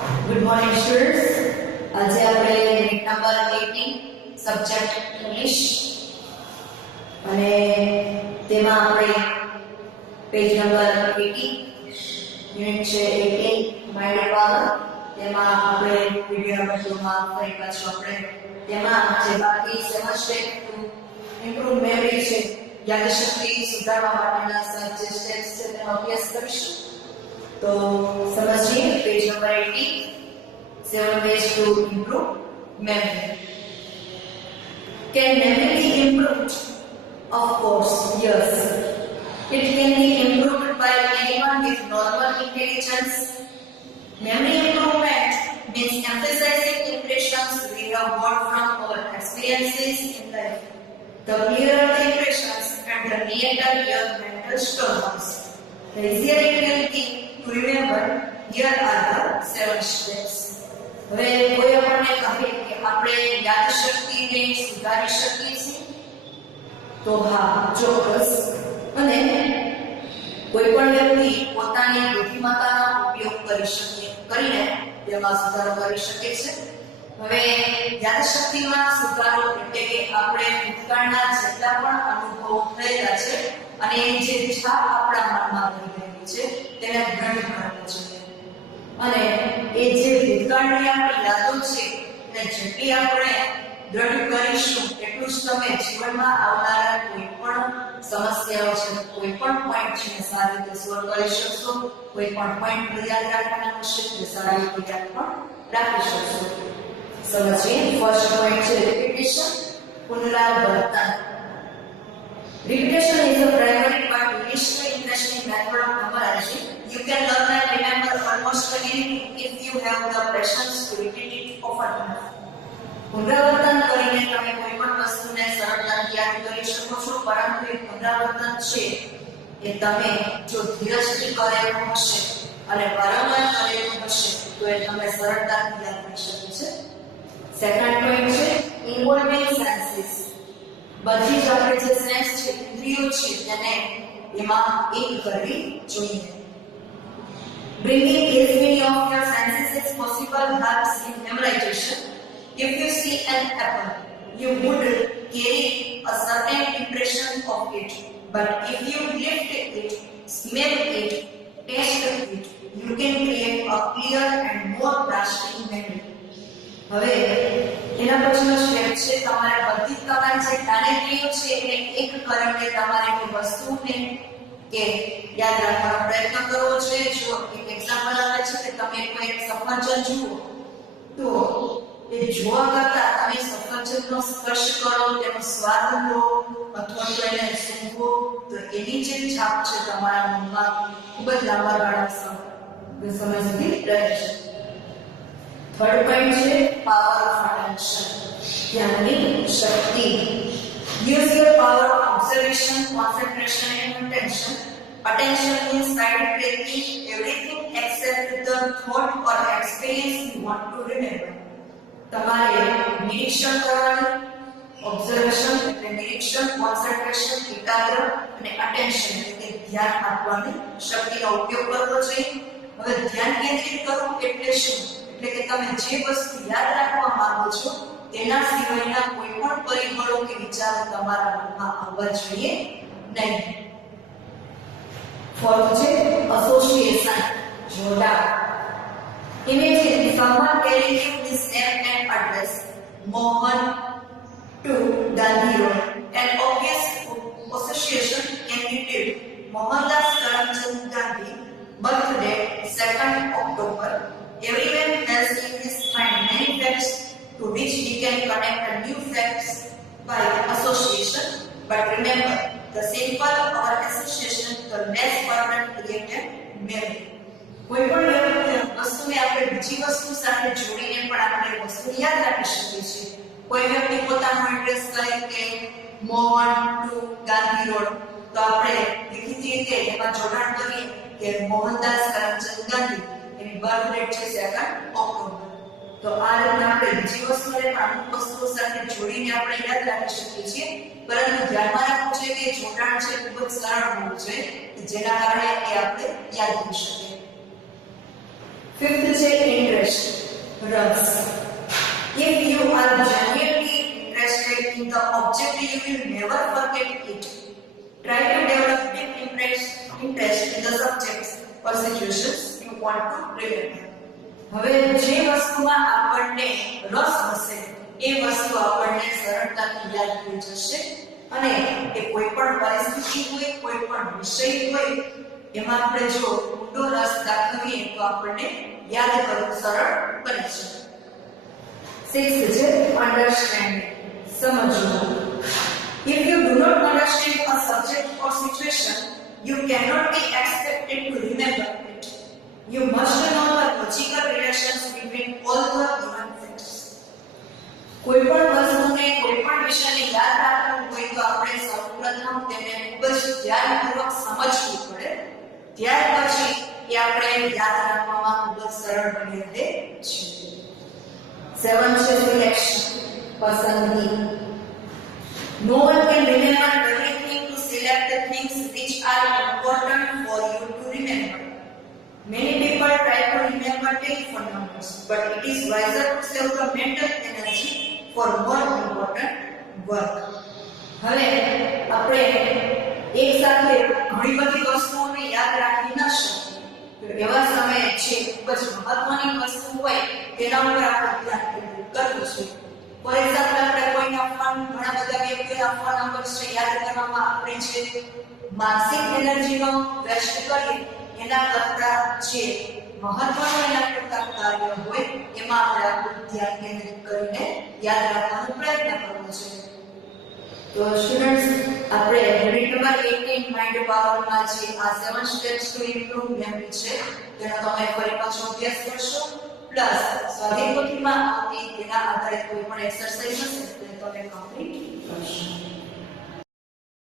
Good morning, students. આજે આપણે unit number 18 subject English અને તેમાં આપણે પેજ નંબર 80 યુનિટ છે 18 માઇન્ડ પાવર. તેમાં આપણે વિડિયો નંબરમાં ફરી પાછું આપણે તેમાં જે બાકી સમજશે ઇમ્પ્રૂવ મેમરી છે, યાદશક્તિ સુધારવા માટેના જે સ્ટેપ્સ છે તેનો અભ્યાસ કરીશું. तो समझिए page number 80 7 ways to improve memory. Can memory be improved? Of course, yes. It can be improved by anyone with normal intelligence. Memory improvement means emphasizing impressions we have got from our experiences in life. The clearer the impressions and the neater your mental storms, the easier it will be to remember. Here are the 7 steps. હવે કોઈ આપણને કહે કે આપણે યાદશક્તિને સુધારી શકીએ છીએ, તો હા, ચોક્કસ. અને કોઈ પણ વ્યક્તિ પોતાની બુદ્ધિમત્તાનો ઉપયોગ કરીને તેમાં સુધારો કરી શકે છે. હવે યાદશક્તિમાં સુધારો એટલે કે આપણે ભૂતકાળના જેટલા પણ અનુભવો થયેલા છે અને જે છાપ આપણા મનમાં રહી છે તેને દ્રઢ કરવો જોઈએ. અને એ જે ભૂતકાળની આપણી યાદો છે એને જેટલી આપણે દ્રઢ કરીશું એટલું જ તમે જીવનમાં આવનારા કોઈ પણ સમસ્યાઓ છે, કોઈ પણ પોઈન્ટ છે સારી રીતે સોલ્વ કરી શકશો. કોઈ પણ પોઈન્ટ યાદ રાખવાના હશે તે સારી રીતે યાદ પણ રાખી શકશો. સમજીએ. ફર્સ્ટ પોઈન્ટ છે રિપીટેશન, પુનરાવર્તન. Repetition is a primary but initially interesting method of memorizing. You can learn and remember almost anything if you have the patience to repeat it often enough. પુનરાવર્તન કરીને તમે કોઈ પણ વસ્તુને સરળતાથી યાદ કરી શકો છો, પરંતુ એ પુનરાવર્તન છે એ તમે જો ધીરજથી કરેલું હશે અને વારંવાર કરેલું હશે તો એ તમે સરળતાથી યાદ કરી શકો છો. સેકન્ડ પોઈન્ટ છે ઇન્વોલ્વિંગ સેન્સીસ. બધી જ આપણે જે સેન્સ છે, ઇન્દ્રિયો છે, તેને એમાં એક કરવી જોઈએ. Bringing as many of your senses as possible helps in memorization. If you see an apple, you would carry a certain impression of it. But if you lift it, smell it, taste it, you can create a clear and more lasting memory. હવે એના પછીનો step છે તમારે બધી તમારી જે જ્ઞાનેન્દ્રિયો છે એને એક કરીને તમારે એ વસ્તુને કે યાદ રાખવાનો પ્રયત્ન કરવો જોઈએ. જો એક એક્ઝામ્પલ આપે છે કે તમે કોઈ સફરજન જુઓ તો એ જોવા કરતા તમે સફરજનનો સ્પર્શ કરો, તેનો સ્વાદ લો અથવા તો એને સૂંઘો તો એની જે છાપ છે તમારા મનમાં ખૂબ જ લાંબા ગાળા સમય સુધી રહે છે. થર્ડ પોઈન્ટ છે પાવર ઓફ અટેન્શન, ધ્યાનની શક્તિ. Use your power of observation, concentration and attention. Attention means silent taking everything except the thought or experience you want to remember. તમારે નિરીક્ષણ કરવાનું, ઓબ્ઝર્વેશન એટલે નિરીક્ષણ, કોન્સન્ટ્રેશન એકાગ્ર અને અટેન્શન એટલે ધ્યાન આપવાની શક્તિનો ઉપયોગ કરવો જોઈએ. હવે ધ્યાન કેન્દ્રિત કરવું એટલે શું? એટલે કે તમે જે વસ્તુ યાદ રાખવા માંગો છો તેના સિવાયના કોઈ પણ પરિબળો કે વિચારો તમારા મનમાં આવવા જોઈએ નહીં. ફોર્થ છે એસોસિએશન, જોડાણ. Imagine someone telling you his name and address, Mohan to Gandhi Road. An obvious association can be made. Mohandas Karamchand Gandhi, birthday 2nd October. Everyone has in his mind many facts to which he can connect new facts by association. But remember, the simpler our association, the less permanent created memory. કોઈ પણ વસ્તુને આપણે બીજી વસ્તુ સાથે જોડીને પણ આપણે વસ્તુ યાદ રાખી શકીએ છીએ. કોઈ વ્યક્તિ પોતાનો એડ્રેસ કહે કે મોહન ટુ ગાંધી રોડ, તો આપણે દેખીતી રીતે એમાં જોડાણ કરીએ કે મોહનદાસ કરમચંદ ગાંધી, એની બર્થ ડેટ છે 2nd ઓક્ટોબર. તો આ રીતે આપણે બીજી વસ્તુને પણ અમુક વસ્તુઓ સાથે જોડીને આપણે યાદ રાખી શકીએ છીએ. પરંતુ ધ્યાનમાં રાખવું જોઈએ કે જોડાણ છે ખૂબ જ સરળ હોવું જોઈએ જેના કારણે એ આપણે યાદ કરી શકીએ. ફિફ્થ છે interest. rust. If you are genuinely interested in the object, you will never forget it. Try to develop deep interest in the subjects or situations you want to remember. હવે જે વસ્તુમાં આપણને રસ હશે એ વસ્તુ આપણને સરળતાથી યાદ થઈ જશે અને એ કોઈ પણ પરિસ્થિતિ હોય કોઈ પણ વિષય હોય એમાં આપણે જો ઊંડો રસ દાખવીએ તો આપણને યાદ કરવું સરળ બને છે. 6 છે અન્ડરસ્ટેન્ડિંગ, સમજવું. If you do not understand a subject or situation, you cannot be expected to remember it. You must know the logical relations between all the given facts. કોઈ પણ વસ્તુને કોઈ પણ વિષયને યાદ રાખવું હોય તો આપણે સૌપ્રથમ તેને ખૂબ જ ધ્યાનપૂર્વક સમજવું પડે. ત્યાર પછી એ આપણે યાદ રાખવામાં ખૂબ જ સરળ બની રહે છે. 7 છે સિલેક્શન, પસંદગી. No one can remember everything to select the things which are important for you to remember. Many people try to remember telephone numbers, but it is wiser to save the mental energy for more important work. હવે આપણે એક સાથે ઘણી બધી વસ્તુઓને યાદ રાખી ન શકીએ. એવા સમયે છે ખૂબ જ મહત્વની વસ્તુ હોય તેના ઉપર આપણે ધ્યાન કેન્દ્રિત કરવું છે. ફોર એક્ઝામ્પલ આપણે કોઈના ફોન, ઘણા બધા વ્યક્તિઓના ફોન નંબર છે યાદ કરવામાં આપણે જે માનસિક એનર્જીનો વેસ્ટ કરીએ એના કરતા જે મહત્વનું એના કરતા કાર્ય હોય એમાં આપણે આપણું ધ્યાન કેન્દ્રિત કરીને યાદ રાખવાનો પ્રયત્ન કરવો છે. તો સ્ટુડન્ટ્સ આપણે યુનિટ નંબર 18 માઇન્ડ પાવરમાં જે આ 7 સ્ટેપ્સ ટુ ઇમ્પ્રુવ મેમરી છે તેનો તમે ફરી પાછો અભ્યાસ કરશો. પ્લસ સ્વાધ્યાય પોથીમાં આવતી તેના આધારે કોઈ પણ એક્સરસાઇઝ હશે તે તમે કમ્પ્લીટ